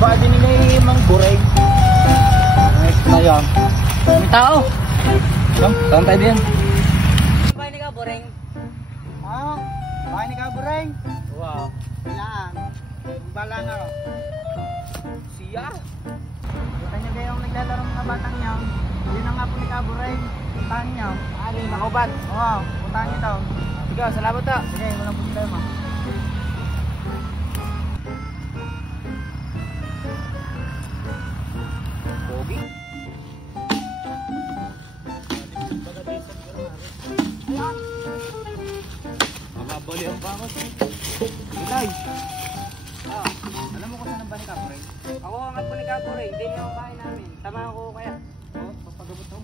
Ba din ni Mang Bureng. Nice na yan. May tao. Saan tayo din? Bahay ni ka, Bureng. Ah, bahay ni ka, Bureng. Wow. Ilaan. Bala nga ro. Siya. Kita niyo kayong naglalaro mga batang niyo. Yun na nga po ni ka, Bureng. Puntahan niyo. Ari, makuban. Oo, puntahan niyo daw. Sige, salamat ta. Sige, walang problema. Pogi. Mababali ang bakot. Ilay. Alam mo kung saan ang bahay ni ka, Bureng? Ako ang apo ni ka, Bureng. Hindi niya ang bahay namin. Tama ko kaya. Oo, papagabot ako.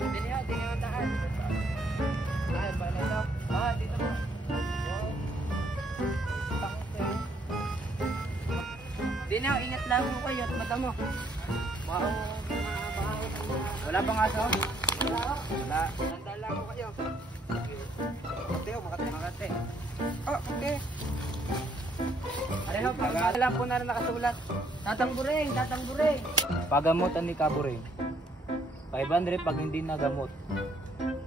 Hindi niya ang tahan. Ay, bahay na ito. Ah, dito mo. Hindi niya, ingat lang mo kayo at mata mo. Baho, Wala bang aso? wala. Sandal lang mo kayo. Makate. Oh, okay. Areho, pagkakalam po na rin nakasulat. Tatang Bureng. Pagamutan ni Kabureng. 500 pag hindi nagamot.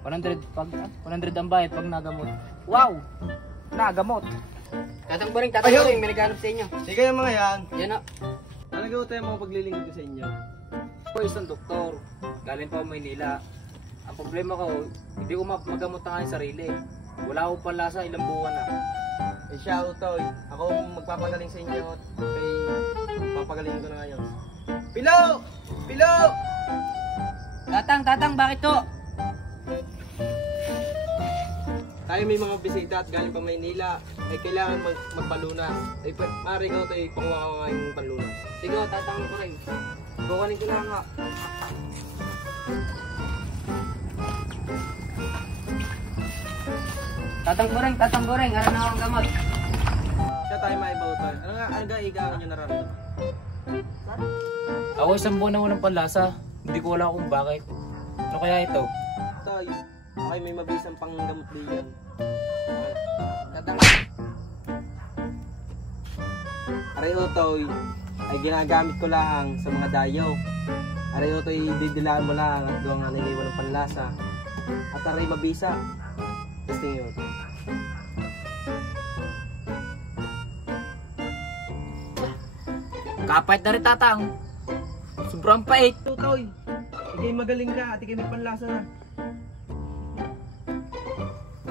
100 pag 100 ang bayad pag nagamot. Wow! Nagamot. Tatang Bureng, may naghanap sa inyo. Sige yung mga yan. Yan o. Ano gawa tayo mga paglilingkod ko sa inyo? Ako isang doktor. Galing pa Maynila. Ang problema ko, hindi ko magamot ang aking sarili. Wala akong panlasa, ilang buwan na. Eh siya, Utoy. Ako ang magpapagaling sa inyo at kay papagaling ko na ngayon. Pilo! Pilo! Tatang, bakit to? Tayo may mga bisita at galing pa Maynila. Ay kailangan magpalunas. Ay maaari ko Utoy, pakuha ko nga yung palunas. Sige, Tatang Bureng. Bukanin ko lang nga. Tatang Bureng, aral na akong gamot. Siya tayo maiba Utoy. Ano ga igawan nyo nararamdaman? Ako isang buwan na walang panlasa. Hindi ko wala kung bakit. Ano kaya ito? Utoy, okay may mabisang pang gamot din yan. Tatang, Aray Utoy, ay ginagamit ko lang sa mga dayaw. Aray Utoy, didilaan mo lang at doon nga niliwan ng panlasa. At aray mabisa. Testing yun. Kapait na rin, Tatang. Sobrang pait. Utoy, ikay magaling ka at ikay may panlasa na.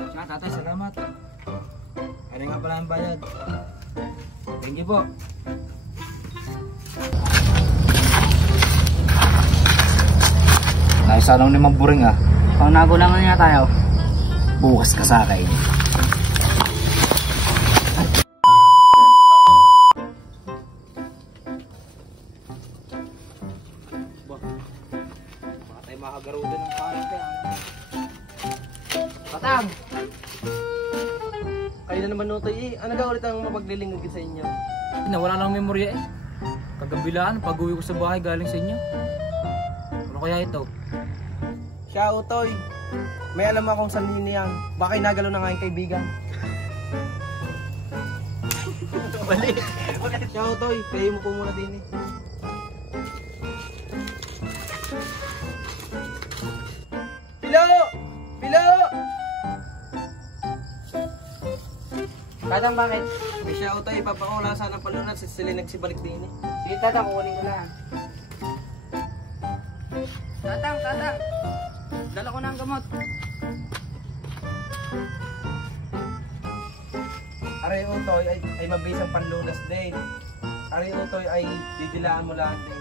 Siya, Tatay, salamat. Ano nga pala ang bayad? Thank you po. Naisanong ni Mang Bureng ah. pang nagulangan niya tayo. Bukas ka sa akin. Baka tayo makagarudan ng kahit yan. Tatang! Kayo na naman Utoy eh. Ano ga ulit ang mapaglilingkod ko sa inyo? Nawala lang memorya eh. Kagabilaan, pag-uwi ko sa bahay galing sa inyo. Ano kaya ito? Siya Utoy, may alam akong sanini yan. Baka nagalo na nga yung kaibigan. Bali. Siya Utoy, kayo mo po muna din eh. Pilo! Pilo! Tatang, bakit? May siya Utoy, papakula sana palunat sila nagsibalik din eh. Sige, Tatang, kukunin ko lang. Tatang! Dala ko na ang gamot. Aray Utoy ay mabisang panlunas din. Aray Utoy ay didilaan mo lang din.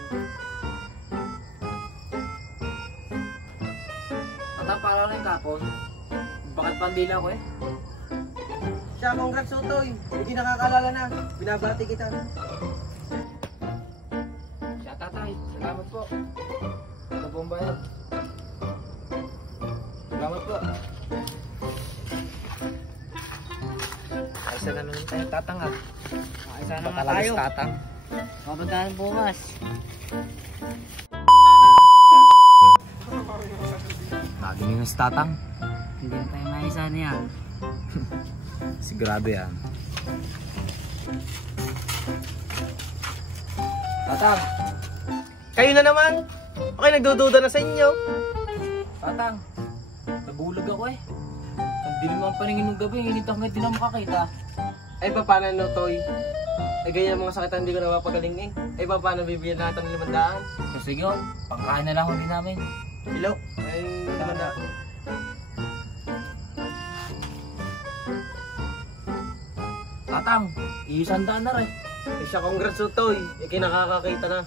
Tatang, para lang kapon. Bakit pandila ko eh? Siya, congrats Utoy. Hindi nakakalala na. Binabati kita. Siya, Tatay. Salamat po. Ito po ang bayad. Salamat po. Ay, isa na naman tayo, Tatang ah. Isa na nga Patalagas, tayo. Tatang. Mapuntahan bukas. Naging yung Tatang. Hindi na tayo maisa niyan. Sigurado yan. Tatang, Kayo na naman. Okay, nagdududa na sa inyo. tatang. Nabulog ako eh. Ang dilim ang paningin ng gabi, init ako ngayon, di na makakita. Ay, paano no, Toy? Ay, ganyan mga sakitan, hindi ko na mapagaling eh. Ay, paano bibigyan natin ng 500? So sige, pangkain na lang ulit namin. Hello? Ay, 500. Tatang, iisandaan na rin. Eh, siya, congrats o, Toy. Eh, kinakakakita na.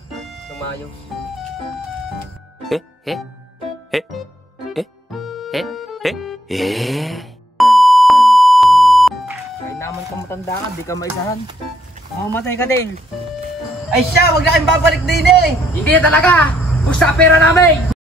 Ng maayos. Kaya naman kang matanda ka, di ka maisahan. Mamatay ka din. Ay siya, wag na kayong babalik din eh. Hindi talaga! Gusto pera namin!